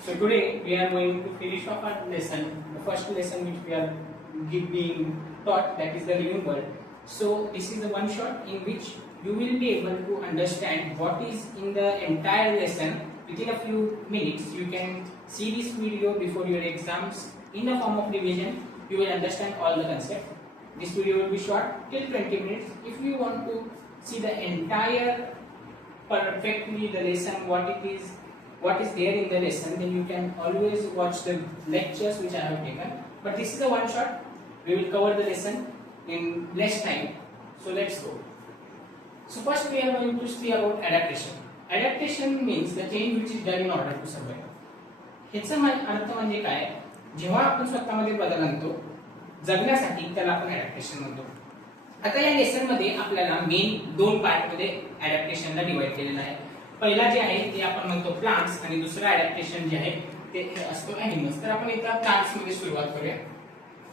So today we are going to finish off our lesson, the first lesson which we are being taught, that is the living world. So this is the one shot in which you will be able to understand what is in the entire lesson within a few minutes. You can see this video before your exams in the form of revision. You will understand all the concept. This video will be short till 20 minutes. If you want to see the entire perfectly the lesson, what is there in the lesson, then you can always watch the lectures which I have taken. But this is a one shot. We will cover the lesson in less time. So let's go. So first we are going to see about adaptation. Adaptation means the change which is done in order to survive. ह्याचा अर्थ म्हणजे काय? जेव्हा आपण स्वतःमध्ये बदल आणतो जगण्यासाठी त्याला आपण adaptation म्हणतो. आता या लेसन मध्ये आपल्याला मेन दोन पार्ट मध्ये adaptationला डिवाइड केलेला आहे. पहिला जे आहे ते आपण म्हणतो प्लांट्स आणि दुसरा adaptation जे आहे ते असतो एनिमल्स. तर आपण इथं प्लांट्स मध्ये सुरुवात करूया.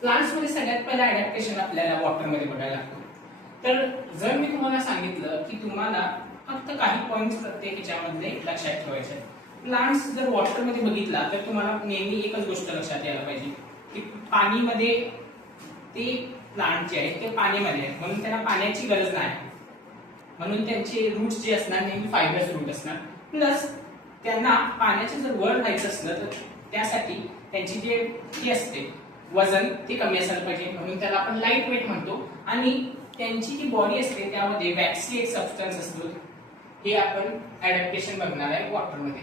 प्लांट्स मध्ये सगळ्यात पहिला adaptation आपल्याला वॉटर मध्ये बघायला लागतो. तर जर मी तुम्हाला सांगितलं की तुम्हाला फक्त काही पॉइंट्स प्रत्येक ह्याच्यामध्ये लक्षात ठेवायचे आहेत. प्लांट्स जर वॉटर मध्ये बघितला तर तुम्हाला नेहमी एकच गोष्ट लक्षात यायला पाहिजे की पाणीमध्ये ते प्लांट जे आहे ते पाण्यामध्ये आहेत, म्हणून त्यांना पाण्याची गरज नाही, म्हणून त्यांचे रूट्स जे असणार नेहमी फायबरस रूट असणार. प्लस त्यांना पाण्याचे जर वर राहायचं असलं तर त्यासाठी त्यांची जे ही असते वजन ते कमी असायला पाहिजे, म्हणून त्याला आपण लाईट वेट म्हणतो. आणि त्यांची जी बॉडी असते त्यामध्ये वॅक्सी एक सबस्टन्स असतो. हे आपण ऍडॅप्टेशन बघणार आहे वॉटर मध्ये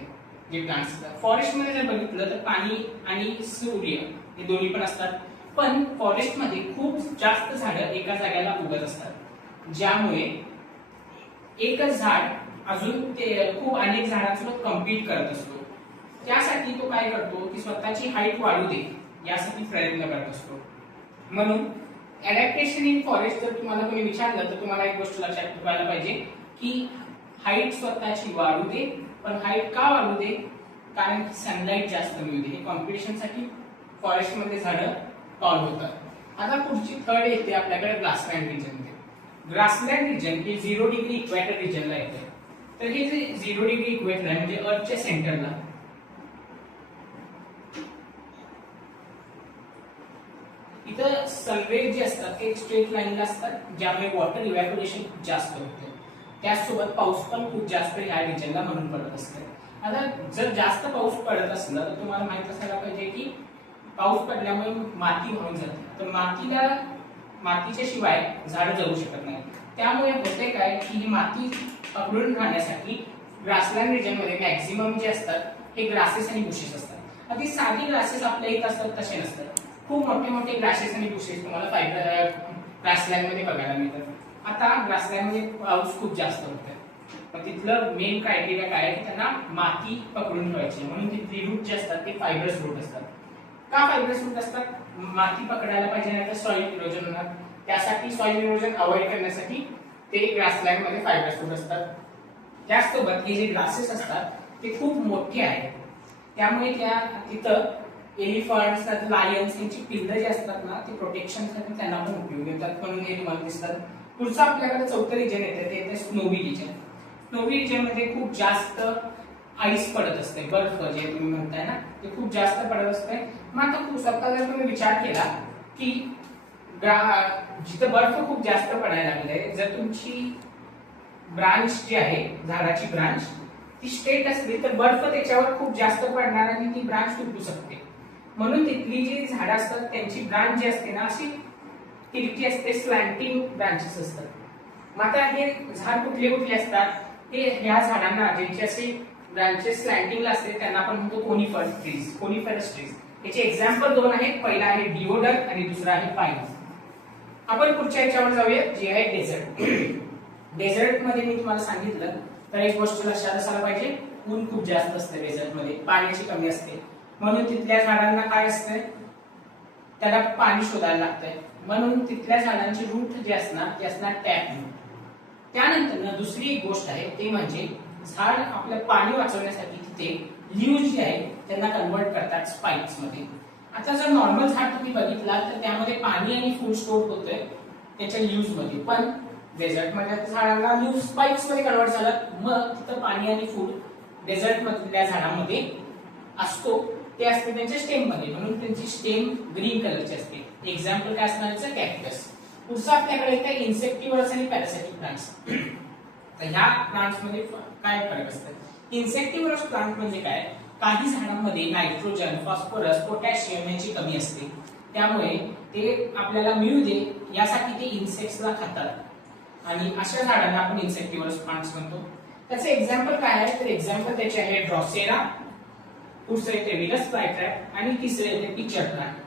जे प्लांट्स असतात. फॉरेस्ट मध्ये जर बघितलं तर पाणी आणि सूर्य हे दोन्ही पण असतात, पण फॉरेस्ट मध्ये खूप जास्त झाडं एका जागेला उगत असतात, ज्यामुळे एकच झाड अजून ते खूप अनेक झाडांसोबत कम्पीट करत असतो. त्यासाठी तो काय करतो की स्वतःची हाईट वाढू दे यासाठी प्रयत्न करत असतो. म्हणून ऍडॅप्टेशन इन फॉरेस्ट जर तुम्हाला कोणी विचारलं तर तुम्हाला एक गोष्ट लक्षात ठेवायला पाहिजे की हाईट स्वतःची वाढू दे. पण हाईट का वाढू दे? कारण की सनलाईट जास्त मिळू दे. हे कॉम्पिटिशन साठी फॉरेस्ट मध्ये झाडं तॉल होतात. आता पुढची थर्ड येते आपल्याकडे ग्रासलँड रिजन मध्ये. ग्रासलँड रिजन हे 0 डिग्री इक्वेटर रिजनला येते. तर हे जे 0 डिग्री इक्वेटर आहे म्हणजे अर्थच्या सेंटरला, इथं सनरेज जे असतात ते स्ट्रेट लाईनला असतात, ज्यामुळे वॉटर इव्हॅपोरेशन जास्त होते. त्याचसोबत पाऊस पण खूप जास्त ह्या रिजनला म्हणून पडत असते. आता जर जास्त पाऊस पडत असला तर तुम्हाला माहित असायला पाहिजे की पाऊस पडल्यामुळे माती वाहून जाते. तर मातीच्या शिवाय झाड जगू शकत नाही. त्यामुळे होते काय की ही माती पकडून राहण्यासाठी ग्रासलँड रिजन मध्ये मॅक्झिमम जे असतात हे ग्रासेस आणि बुशेस असतात. अगदी साधी ग्रासेस आपल्या इथं असतात तसे नसतात. खूप मोठे मोठे ग्रासेस आणि बुशेस तुम्हाला ग्रासलँड मध्ये बघायला मिळतात. आता ग्रासलँड मध्ये पाऊस खूप जास्त होतोय, पण तिथलं मेन क्रायटेरिया काय आहे की त्यांना माती पकडून ठेवायची, म्हणून तिथली रूट जे असतात ते फायबरस रूट असतात. का फायबरस रूट असतात? माती पकडायला पाहिजे नाही तर सॉइल इरोजन होणार. त्यासाठी सॉइल इरोजन अवॉइड करण्यासाठी ते ग्रासलँड मध्ये फायबरस रूट असतात. त्याचसोबत हे जे ग्रासेस असतात ते खूप मोठे आहेत, त्यामुळे त्या तिथं एलिफंट्स लायन्स यांची पिल्लं जे असतात ना ते प्रोटेक्शनसाठी त्यांना पण उपयोग येतात, म्हणून हे तुम्हाला दिसतात. पुढचं आपल्याकडे चौथं रिजन येते ते येते स्नोवी रिजन. स्नोवी रिजन मध्ये खूप जास्त आईस पडत असते, बर्फ जे तुम्ही म्हणताय ना ते खूप जास्त पडत असते. मग आता स्वतः जर तुम्ही विचार केला की जिथं बर्फ खूप जास्त पडायला लागले, जर तुमची ब्रांच जी आहे झाडाची ब्रांच ती स्ट्रेट असली तर बर्फ त्याच्यावर खूप जास्त पडणार आणि ती ब्रांच तुटू शकते. म्हणून तिथली जी झाडं असतात त्यांची ब्रांच जी असते ना अशी तिरकी असते, स्लॅन्टिंग ब्रांचेस असतात. मग आता हे झाड कुठले कुठले असतात? हे ह्या झाडांना ज्यांची असे ब्रांचेस स्लॅन्टिंगला असते त्यांना आपण म्हणतो कोनिफरस ट्रीज. याचे एक्झाम्पल दोन आहेत. पहिला आहे डिओडर आणि दुसरा आहे पाईन. आपण पुढच्या ह्याच्यावर जाऊया जे आहे डेझर्ट. डेझर्ट मध्ये मी तुम्हाला सांगितलं तर एक गोष्ट लक्षात असायला पाहिजे, ऊन खूप जास्त असते डेझर्ट मध्ये, पाण्याची कमी असते, म्हणून तिथल्या झाडांना काय असते त्याला पाणी शोधायला लागतंय. म्हणून तिथल्या झाडांची रूट जे असणार ते असणार टॅप रूट. त्यानंतर दुसरी एक गोष्ट आहे ते म्हणजे झाड आपलं पाणी वाचवण्यासाठी तिथे लीव्ज जे आहे त्यांना कन्वर्ट करतात स्पाइक्स मध्ये. आता जर नॉर्मल झाड तुम्ही बघितला तर त्यामध्ये पाणी आणि फूड स्टोर होतंय त्याच्या लीव्ज मध्ये, पण डेझर्ट मध्ये झाडांना लीव्ह स्पाइक्स मध्ये कन्वर्ट झालं, मग तिथं पाणी आणि फूड डेझर्ट मधल्या झाडांमध्ये असतो ते असते त्यांच्या स्टेम मध्ये, म्हणून त्यांची स्टेम ग्रीन कलरची असते. एक्झाम्पल काय असणार याचं? कॅक्टस. पुढचं आपल्याकडे येतं इन्सेक्टिव्हरस आणि पॅरासाइटिक प्लांट्स. तर ह्या प्लांट्स मध्ये काय फरक असतात? इन्सेक्टिव्हरस प्लांट म्हणजे काय? काही झाडांमध्ये नायट्रोजन, फॉस्फरस, पोटॅशियम यांची कमी असते, त्यामुळे ते आपल्याला मिळू दे यासाठी ते इन्सेक्ट्सला खातात आणि अशा झाडांना आपण इन्सेक्टिव्हरस प्लांट्स म्हणतो. त्याचे एक्झाम्पल काय आहे? तर एक्झाम्पल त्याचे आहे ड्रॉसेरा, पुढचं येते विलस फ्लायट्रॅप आणि तिसरे येते पिक्चर प्लांट.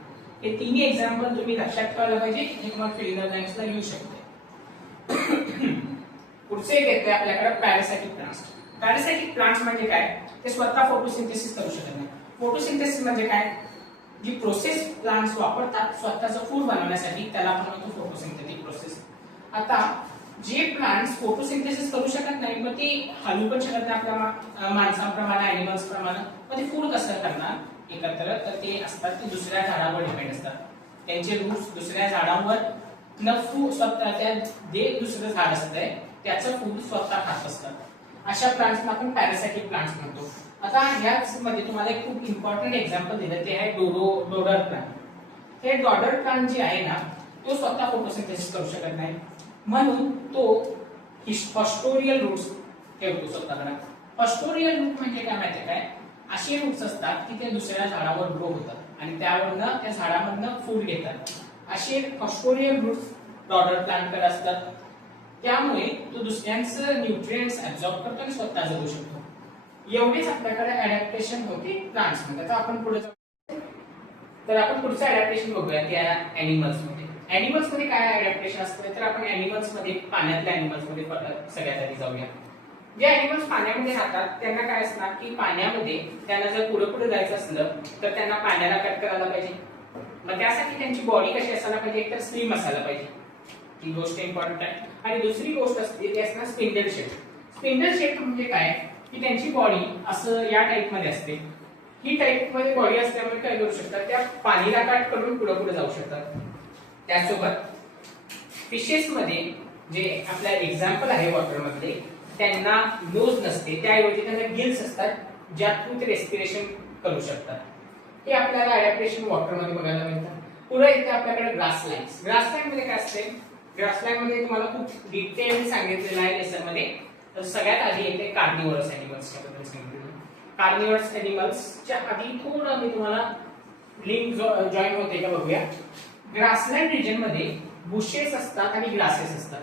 हे तिन्ही एक्झाम्पल तुम्ही लक्षात ठेवायला पाहिजे, हे तुम्हाला फील्ड लाईन्सला येऊ शकते. पुढचे एक येते आपल्याकडे पॅरासाइटिक प्लांट्स. पॅरासाइटिक प्लांट्स म्हणजे काय? ते स्वतः फोटोसिंथेसिस करू शकत नाही. फोटोसिंथेसिस म्हणजे काय? जी प्रोसेस प्लांट्स वापरतात स्वतःचं फूड बनवण्यासाठी, त्याला आपण म्हणतो फोटोसिंथेटिक प्रोसेस. आता जे प्लांट्स फोटोसिंथेसिस करू शकत नाही, मग ते हलू पण शकत नाही आपल्या माणसांप्रमाणे, अॅनिमल्स प्रमाणे, मग ते फूड कसं करणार एकत्र? तर ते असतात ते दुसऱ्या झाडावर डिपेंड असतात. त्यांचे रूट्स दुसऱ्या झाडावर न फूड स्वतः त्या जे दुसरं झाड असतंय त्याचं फूड स्वतः खात असतात. अशा प्लांट्सना आपण पॅरासाइटिक प्लांट्स म्हणतो. आता ह्याच मध्ये तुम्हाला एक खूप इम्पॉर्टंट एक्झाम्पल दिलं, ते आहे डोडर प्लांट. हे डोडर प्लांट जे आहे ना, तो स्वतः फोटोसिंथेसिस करू शकत नाही, म्हणून तो फॉस्टोरियल रूट्स ठेवतो स्वतःकडे. फॉस्टोरियल रूट म्हणजे काय माहिती काय? असे रूट्स असतात की ते दुसऱ्या झाडावर ग्रो होतात आणि त्यावरनं त्या झाडामधनं फूड घेतात. असे फॉस्टोरियल रूट्स डोडर प्लांटकडे असतात, त्यामुळे तो दुसऱ्यांचं न्यूट्रिएंट्स ऍब्सॉर्ब करतो आणि स्वतः जगू शकतो. एवढेच आपल्याकडे अडॅप्टेशन होते प्लांट्स मध्ये. आता आपण पुढे जाऊ, तर आपण पुढचं अडॅप्टेशन बघूया त्या ॲनिमल्स मध्ये. ॲनिमल्स मध्ये काय अडॅप्टेशन असतं? तर आपण ॲनिमल्स मध्ये पाण्यातल्या ॲनिमल्स मध्ये सगळ्यात आधी जाऊया. जे ॲनिमल्स पाण्यामध्ये राहतात त्यांना काय असणार की पाण्यामध्ये त्यांना जर पुढे पुढे जायचं असलं तर त्यांना पाण्याला कट करायला पाहिजे. मग त्यासाठी त्यांची बॉडी कशी असायला पाहिजे? एक तर स्लिम असायला पाहिजे, ही गोष्ट इम्पॉर्टंट आहे. आणि दुसरी गोष्ट असते ती असणार स्पिंडल शेप. स्पिंडल शेप म्हणजे काय की त्यांची बॉडी असं या टाइप मध्ये असते. ही टाइप मध्ये बॉडी असल्यामुळे काय करू शकतात? त्या पाणीला काट करून पुढे पुढे जाऊ शकतात. त्यासोबत फिशेस मध्ये जे आपल्या एक्झाम्पल आहे वॉटर मधले, त्यांना नोज नसते, त्याऐवजी त्यांना गिल्स असतात ज्या थ्रू ते रेस्पिरेशन करू शकतात. हे आपल्याला अडॅप्टेशन वॉटर मध्ये बघायला मिळतं. पुढे येते आपल्याकडे ग्रासलँड. ग्रासलँड मध्ये काय असते? ग्रासलँड मध्ये तुम्हाला खूप डिटेल सांगितलेलं आहे लेसन मध्ये. तर सगळ्यात आधी येते कार्निवरस ॲनिमल्सच्या बद्दल सांगितलं. कार्निवरस ॲनिमल्सच्या आधी थोडं मी तुम्हाला लिंक जॉईन होते का बघूया. ग्रासलँड रिजन मध्ये बुशेस असतात आणि ग्रासेस असतात.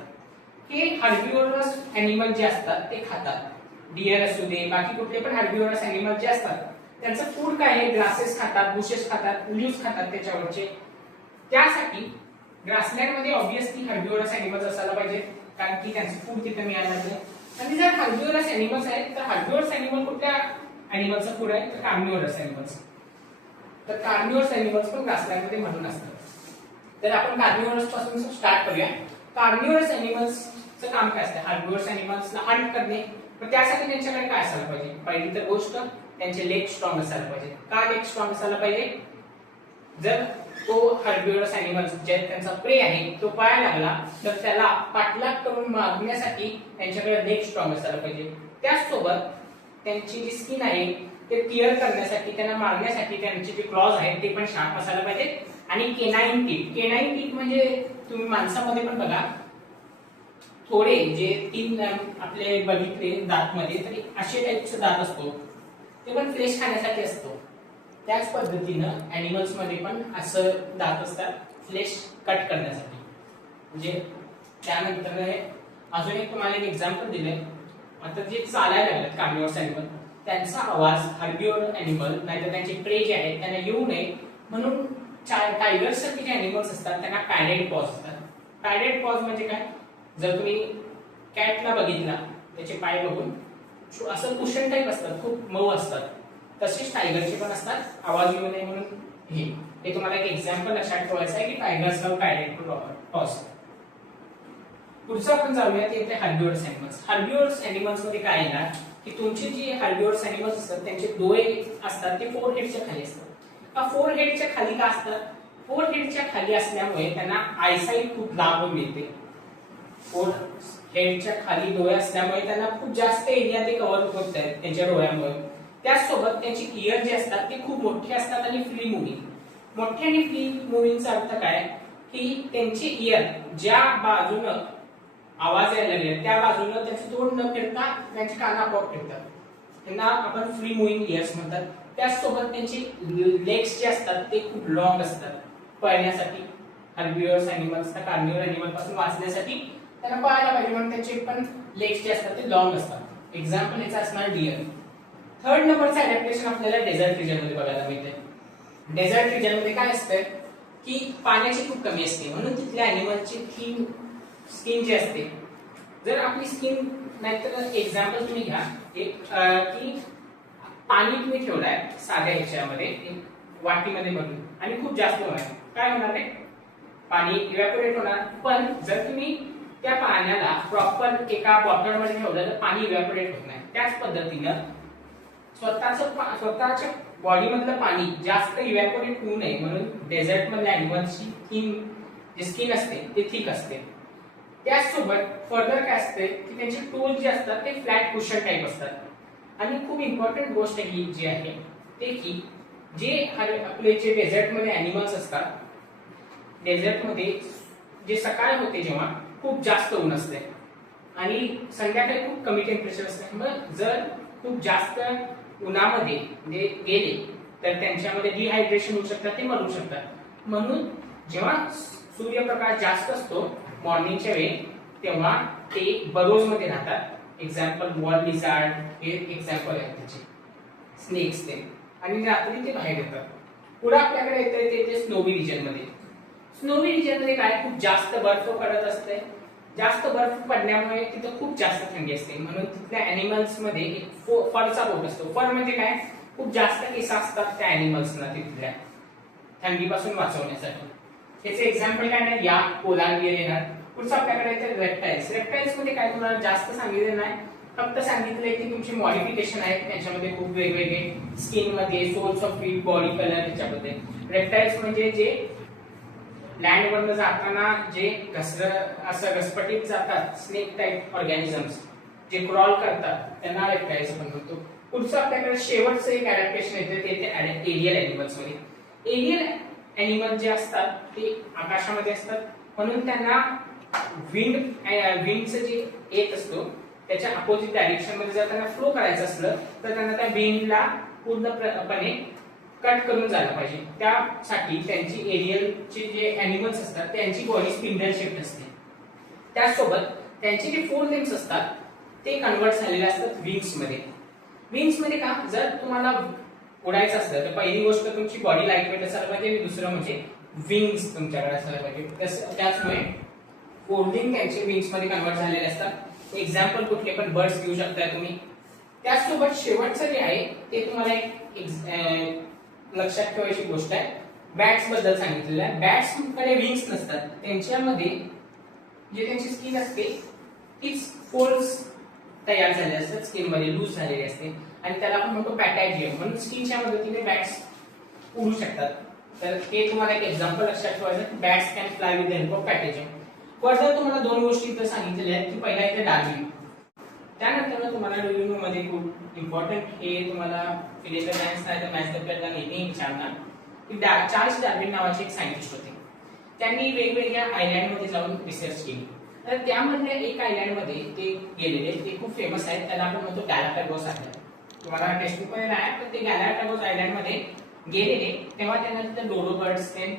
हे हर्बिव्हरस ॲनिमल जे असतात ते खातात. डिअर असू दे, बाकी कुठले पण हर्बिव्हरस ॲनिमल जे असतात त्यांचं फूड काय आहे? ग्रासेस खातात, बुशेस खातात, लीव्स खातात त्याच्यावरचे. त्यासाठी ग्रासलँड मध्ये ऑब्विसली हर्बिव्हरस ॲनिमल्स असायला पाहिजे, कारण की त्यांचं फूड तिथे मिळायला पाहिजे. आणि जर हर्बिव्हरस ॲनिमल्स आहेत तर हर्बिव्हरस ॲनिमल कुठल्या ॲनिमलचं फूड आहे? तर कार्निव्हरस ॲनिमल्स. तर कार्निव्हरस ॲनिमल्स पण ग्रासलँड मध्ये म्हणून असतात. तर आपण कार्निव्हरस पासून स्टार्ट करूया. कार्निव्हरस ॲनिमल्सचं काम काय असतं? हर्बिव्हरस ॲनिमल्सला हंट करणे. मग त्यासाठी त्यांच्याकडे काय असायला पाहिजे? पहिली तर गोष्ट त्यांचे लेग स्ट्रॉंग असायला पाहिजे. का लेग स्ट्रॉंग असायला पाहिजे? जर तो हर्बिव्हरस ॲनिमल्स जे त्यांचा प्रे आहे तो पळायला लागला तर त्याला पाठलाग करून मारण्यासाठी त्यांच्याकडे लेग स्ट्रॉंग असायला पाहिजे. त्याचसोबत त्यांची जी स्किन आहे ते टिअर करण्यासाठी, त्यांना मारण्यासाठी त्यांचे जे क्लॉज आहेत ते पण शार्प असायला पाहिजे. आणि केनाइन टीथ. केनाइन टीथ म्हणजे तुम्ही माणसामध्ये पण बघा, थोडे जे 3 आपले बघितले दात मध्ये तरी असे टाइपचे दात असतो, ते पण फ्लेश खाण्यासाठी असतो. त्याच पद्धतीनं ॲनिमल्स मध्ये पण असं दात असतात फ्लेश कट करण्यासाठी. म्हणजे त्यानंतर अजून एक तुम्हाला एक एक्झाम्पल दिलंय. आता जे चालायला लागतात कार्निव्हरस ॲनिमल, त्यांचा आवाज हर्बिव्हर ॲनिमल नाहीतर त्यांचे प्रे जे आहेत त्यांना येऊ नये म्हणून टायगर्स सारखे जे ॲनिमल्स असतात त्यांना पॅडेड पॉज असतात. पॅडेड पॉज म्हणजे काय? जर तुम्ही कॅटला बघितला त्याचे पाय बघून असं कुशन टाईप असतात, खूप मऊ असतात, तसेच टायगरचे पण असतात, आवाज येऊ नये म्हणून. हे तुम्हाला एक एक्झाम्पल लक्षात ठेवायचं आहे की टायगर्स हॅव पॅडेड पॉज. पुढचं आपण जाऊया ते येते हर्बिव्हरस ॲनिमल्स. हर्बिव्हरस ॲनिमल्स मध्ये काय येणार की तुमचे जे हर्बिव्हरस ॲनिमल्स असतात त्यांचे डोळे असतात ते 4 हेडच्या खाली असतात. 4 हेडच्या खाली का असतात? 4 हेडच्या खाली असल्यामुळे त्यांना आयसाईट खूप लांब मिळते. 4 हेडच्या खाली डोळे असल्यामुळे त्यांना खूप जास्त एरिया ते कव्हर होत आहेत त्यांच्या डोळ्यामुळे. त्याचसोबत त्यांची इयर जे असतात ते खूप मोठे असतात आणि फ्री मुव्हिंग. मोठे आणि फ्री मुव्हिंगचा अर्थ काय की त्यांची इयर ज्या बाजूनं आवाज यायला लागले त्या बाजूनं त्याचं तोंड न फिरता त्यांची कान आपोआप फिरतात. त्यांना आपण फ्री मुव्हिंग इयर्स म्हणतात. त्याचसोबत त्यांची लेग्स जे असतात ते खूप लॉंग असतात पळण्यासाठी. हर्बिव्हरस ॲनिमल्स कार्निव्हर ॲनिमल पासून वाचण्यासाठी त्यांना पळायला पाहिजे म्हणून त्यांचे पण लेग्स जे असतात ते लॉंग असतात. एक्झाम्पल याचा असणार डिअर. थर्ड नंबरचं अडॅप्टेशन आपल्याला डेझर्ट रिजन मध्ये बघायला मिळते. डेझर्ट रिजन मध्ये काय असतं की पाण्याची खूप कमी असते म्हणून तिथल्या ॲनिमलची थिन स्किन जी असते, जर आपली स्किन नाहीतर एक्झाम्पल तुम्ही घ्या एक की पाणी तुम्ही ठेवलाय साध्या ह्याच्यामध्ये एक वाटीमध्ये भरून आणि खूप जास्त होणार, काय होणार आहे पाणी इव्हॅपोरेट होणार. पण जर तुम्ही त्या पाण्याला प्रॉपर एका बॉटलमध्ये ठेवलं तर पाणी इव्हॅपोरेट होत नाही. त्याच पद्धतीनं स्वतःच्या बॉडी मधलं पाणी जास्त इव्हॅपोरेट होऊ नये म्हणून डेझर्ट मधल्या ॲनिमल्सची थिन जी स्किन असते ते थिक असते. त्याचसोबत फर्दर काय असते की त्यांचे टूल जे असतात ते फ्लॅट कुशन टाइप असतात. आणि खूप इम्पॉर्टंट गोष्ट ही जी आहे ते की जे आपले जे डेझर्ट मध्ये ॲनिमल्स असतात, डेझर्ट मध्ये जे सकाळ होते जेव्हा खूप जास्त ऊन असते आणि संध्याकाळी खूप कमी टेम्परेचर असते. मग जर खूप जास्त उन्हामध्ये म्हणजे गेले तर त्यांच्यामध्ये डिहायड्रेशन होऊ शकतात, ते मरू शकतात. म्हणून जेव्हा सूर्यप्रकाश जास्त असतो मॉर्निंगच्या वेळी तेव्हा ते बरोज मध्ये राहतात. एक्झाम्पल वॉल लिझार्ड हे एक्झाम्पल आहे त्याचे, स्नेक्स ते. आणि रात्री ते बाहेर येतात. पुढे आपल्याकडे येते ते स्नोवी रिजन मध्ये. स्नोवी रिजन मध्ये काय खूप जास्त बर्फ पडत असते. जास्त बर्फ पडल्यामुळे तिथं खूप जास्त थंडी असते म्हणून तिथल्या ॲनिमल्स मध्ये एक फरचा कोट असतो. फर म्हणजे काय खूप जास्त केस असतात त्या ॲनिमल्सना तिथल्या थंडीपासून वाचवण्यासाठी. त्याचे एक्झाम्पल काय नाही या पोलार बियर येणार. पुढचं आपल्याकडे येते रेप्टाइल्स. रेप्टाइल्स मध्ये काय तुम्हाला जास्त सांगितलं नाही, फक्त सांगितलंय की तुमचे मॉडिफिकेशन आहेत त्याच्यामध्ये खूप वेगवेगळे स्किन मध्ये soles of feet body colour याच्यामध्ये. रेप्टाइल्स म्हणजे जे लँड वरनं जाताना जे असं घसपटीत जातात स्नेक टाइप ऑर्गॅनिझम्स जे क्रॉल करतात त्यांना रेप्टाइल्स आपण म्हणतो. पुढचं आपल्याकडे शेवटचं एक अडॅप्टेशन येते ते एरियल ॲनिमल्स मध्ये. एरियल ॲनिमल जे असतात ते आकाशामध्ये असतात म्हणून त्यांना विंडचं जे येत असतो त्याच्या अपोजिट डायरेक्शन मध्ये जर त्यांना फ्लो करायचं असलं तर त्यांना त्या विंडला पूर्णपणे कट करून जायला पाहिजे. त्यासाठी त्यांची एरियलचे जे ॲनिमल्स असतात त्यांची बॉडी स्पिंडल शेप्ड असते. त्याचसोबत त्यांचे जे फोर लिम्स असतात ते कन्वर्ट झालेले असतात विंग्स मध्ये. विंग्स मध्ये का जर तुम्हाला उडायचं असलं तर पहिली गोष्ट तुमची बॉडी लाईट वेट असायला पाहिजे आणि दुसरं म्हणजे विंग्स तुमच्याकडे असायला पाहिजे. त्याचमुळे फोल्डिंग त्यांचे विंग्स मध्ये कन्वर्ट झालेले असतात. एक्झाम्पल कुठले पण बर्ड्स घेऊ शकता तुम्ही. त्याचसोबत शेवटचं जे आहे ते तुम्हाला एक लक्षात ठेवायची गोष्ट आहे, बॅट्स बद्दल सांगितलेलं आहे. बॅट्स कडे विंग्स नसतात, त्यांच्यामध्ये जे त्यांची स्किन असते तीच फोल्ड्स तयार झाले असतात, स्किन मध्ये लूज झालेली असते आणि त्याला आपण म्हणतो पॅटॅजियम. म्हणून स्किनच्या मदतीने बॅट्स उडू शकतात. तर ते तुम्हाला एक एक्झाम्पल लक्षात ठेवायचं, bats can fly with the help of patagium. Further तुम्हाला दोन गोष्टी इथं सांगितलेल्या आहेत की पहिला इथे डार्विन, त्यानंतर तुम्हाला डब्ल्यूनो मध्ये खूप इम्पॉर्टंट हे तुम्हाला फिजिकल सायन्स नाही तर मॅथ्स आपल्याला नेहमी विचारणार की चार्ल्स डार्विन नावाचे एक सायंटिस्ट होते. त्यांनी वेगवेगळ्या आयलँड मध्ये जाऊन रिसर्च केली. तर त्यामधल्या एक आयलँड मध्ये ते गेलेले, ते खूप फेमस आहेत, त्याला आपण म्हणतो गॅलापॅगोस आयलँड. तुम्हाला टेक्स्टबुक मध्ये नाही पण ते गॅलापॅगोस आयलँड मध्ये गेलेले तेव्हा त्यांना तिथे डोडो बर्ड्स ते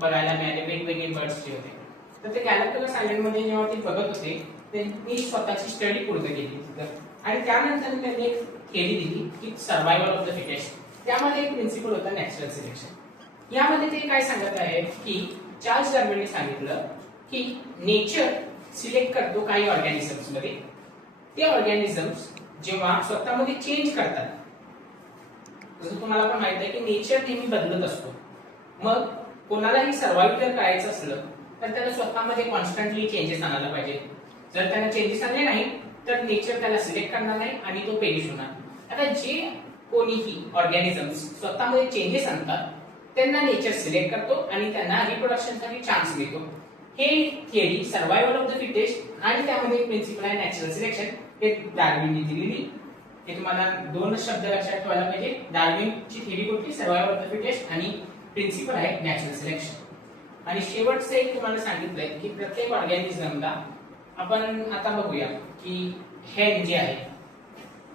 बघायला मिळाले, वेगवेगळे बर्ड्स जे होते. तर ते गॅलापॅगोस आयलँड मध्ये जेव्हा ते बघत होते त्यांनी स्वतःची स्टडी पूर्ण केली तिथं आणि त्यानंतर त्यांनी एक थेअरी दिली की सर्व्हायव्हल ऑफ द फिटेस्ट. त्यामध्ये एक प्रिन्सिपल होता नॅचरल सिलेक्शन. यामध्ये ते काय सांगत आहे की चार्ल्स डार्विनने सांगितलं की नेचर सिलेक्ट करतो काही ऑर्गॅनिझम्स मध्ये. ते ऑर्गॅनिझम्स जेव्हा स्वतःमध्ये चेंज करतात, जसं तुम्हाला पण माहित आहे की नेचर नेहमी बदलत असतो. मग कोणालाही सर्व्हाइव्ह जर करायचं असलं तर त्याला स्वतःमध्ये कॉन्स्टंटली चेंजेस आणायला पाहिजे. जर त्याला चेंजेस आणले नाही तर नेचर त्याला सिलेक्ट करणार नाही आणि तो पेरिश होणार. आता जे कोणीही ऑर्गॅनिझम्स स्वतःमध्ये चेंजेस आणतात त्यांना नेचर सिलेक्ट करतो आणि त्यांना रिप्रोडक्शनसाठी चान्स मिळतो. हे theory survival of the fittest आणि त्यामध्ये एक प्रिन्सिपल आहे नॅचरल सिलेक्शन, हे डार्विनने दिलेली हे तुम्हाला दोनच शब्द लक्षात ठेवायला पाहिजे. डार्विनची थेअरी कुठली? सर्वायवल ऑफ द फिटेस्ट आणि प्रिन्सिपल आहे नॅचरल सिलेक्शन. आणि शेवटचं एक तुम्हाला सांगितलंय की प्रत्येक ऑर्गॅनिझमला आपण आता बघूया की हेन जे आहे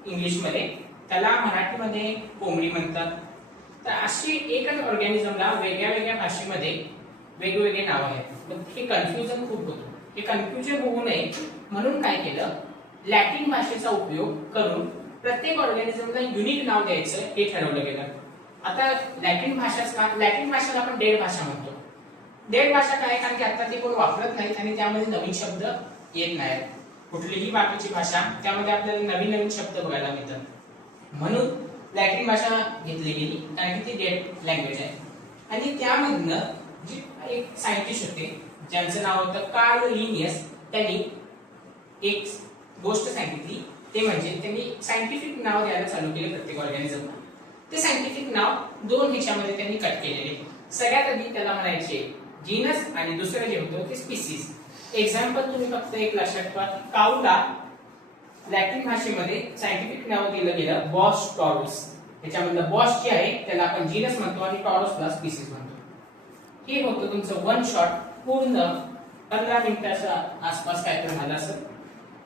इंग्लिशमध्ये त्याला मराठीमध्ये कोंबडी म्हणतात. तर अशी एकच ऑर्गॅनिझमला वेगळ्या वेगळ्या भाषेमध्ये वेगवेगळे नाव आहेत. पण हे कन्फ्युजन खूप होतं. हे कन्फ्युजन होऊ नये म्हणून काय केलं, लॅटिन भाषेचा उपयोग करून प्रत्येक ऑर्गॅनिझमला युनिक नाव द्यायचं हे ठरवलं गेलं. आता लॅटिन भाषाच का? लॅटिन भाषेला आपण डेड भाषा म्हणतो. डेड भाषा काय? कारण की आता ते कोण वापरत नाहीत आणि त्यामध्ये नवीन शब्द येत नाहीत. कुठलीही बाकीची भाषा त्यामध्ये आपल्याला नवीन नवीन शब्द बघायला मिळतात. म्हणून लॅटिन भाषा घेतली गेली कारण की ती डेड लँग्वेज आहे. आणि त्यामधनं जे एक सायंटिस्ट होते ज्यांचं नाव होतं कार्ल लिनियस, त्यांनी एक गोष्ट सांगितली. ते म्हणजे त्यांनी सायंटिफिक नाव द्यायला चालू केले प्रत्येक ऑर्गॅनिझमला. ते सायंटिफिक नाव दोन ह्याच्यामध्ये त्यांनी कट केलेले. सगळ्यात आधी त्याला म्हणायचे जीनस आणि दुसरं जे होतं ते स्पीसीज. एक्झाम्पल तुम्ही फक्त एक लक्षात ठेवा, काऊला लॅटिन भाषेमध्ये सायंटिफिक नाव दिलं गेलं बॉस टॉरस. त्याच्यामधलं बॉस जे आहे त्याला आपण जीनस म्हणतो आणि टॉरसला स्पीसीज म्हणतो. हे होतं तुमचं वन शॉट, पूर्ण 15 मिनिटाच्या आसपास काहीतरी झालं असेल.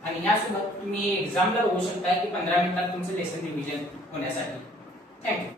आणि यासोबत तुम्ही एक्झामला बघू शकता की 15 मिनिटात तुमचं लेसन रिव्हिजन होण्यासाठी. थँक्यू.